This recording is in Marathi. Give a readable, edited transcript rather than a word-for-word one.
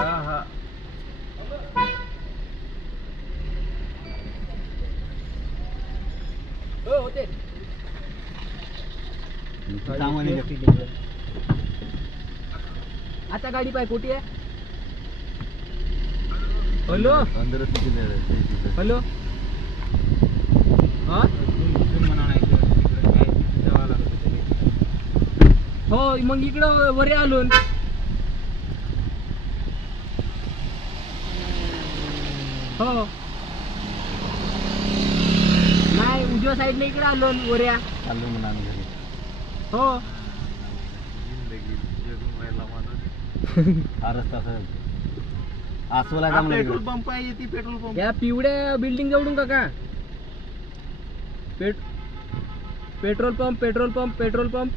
हा होते आता गाडी पाय कुठे आहे? हॅलो हॅलो हा हो मग इकडं वरे आलो हो नाही उजव्या साईडने इकडे आलो वऱ्या चाललो म्हणा घरी हो हा रस्ता असेल आसवला का पेट्रोल पंप आहे ती पेट्रोल पंप या पिवड्या बिल्डिंग जवळून का पेट्रोल पंप पेट्रोल पंप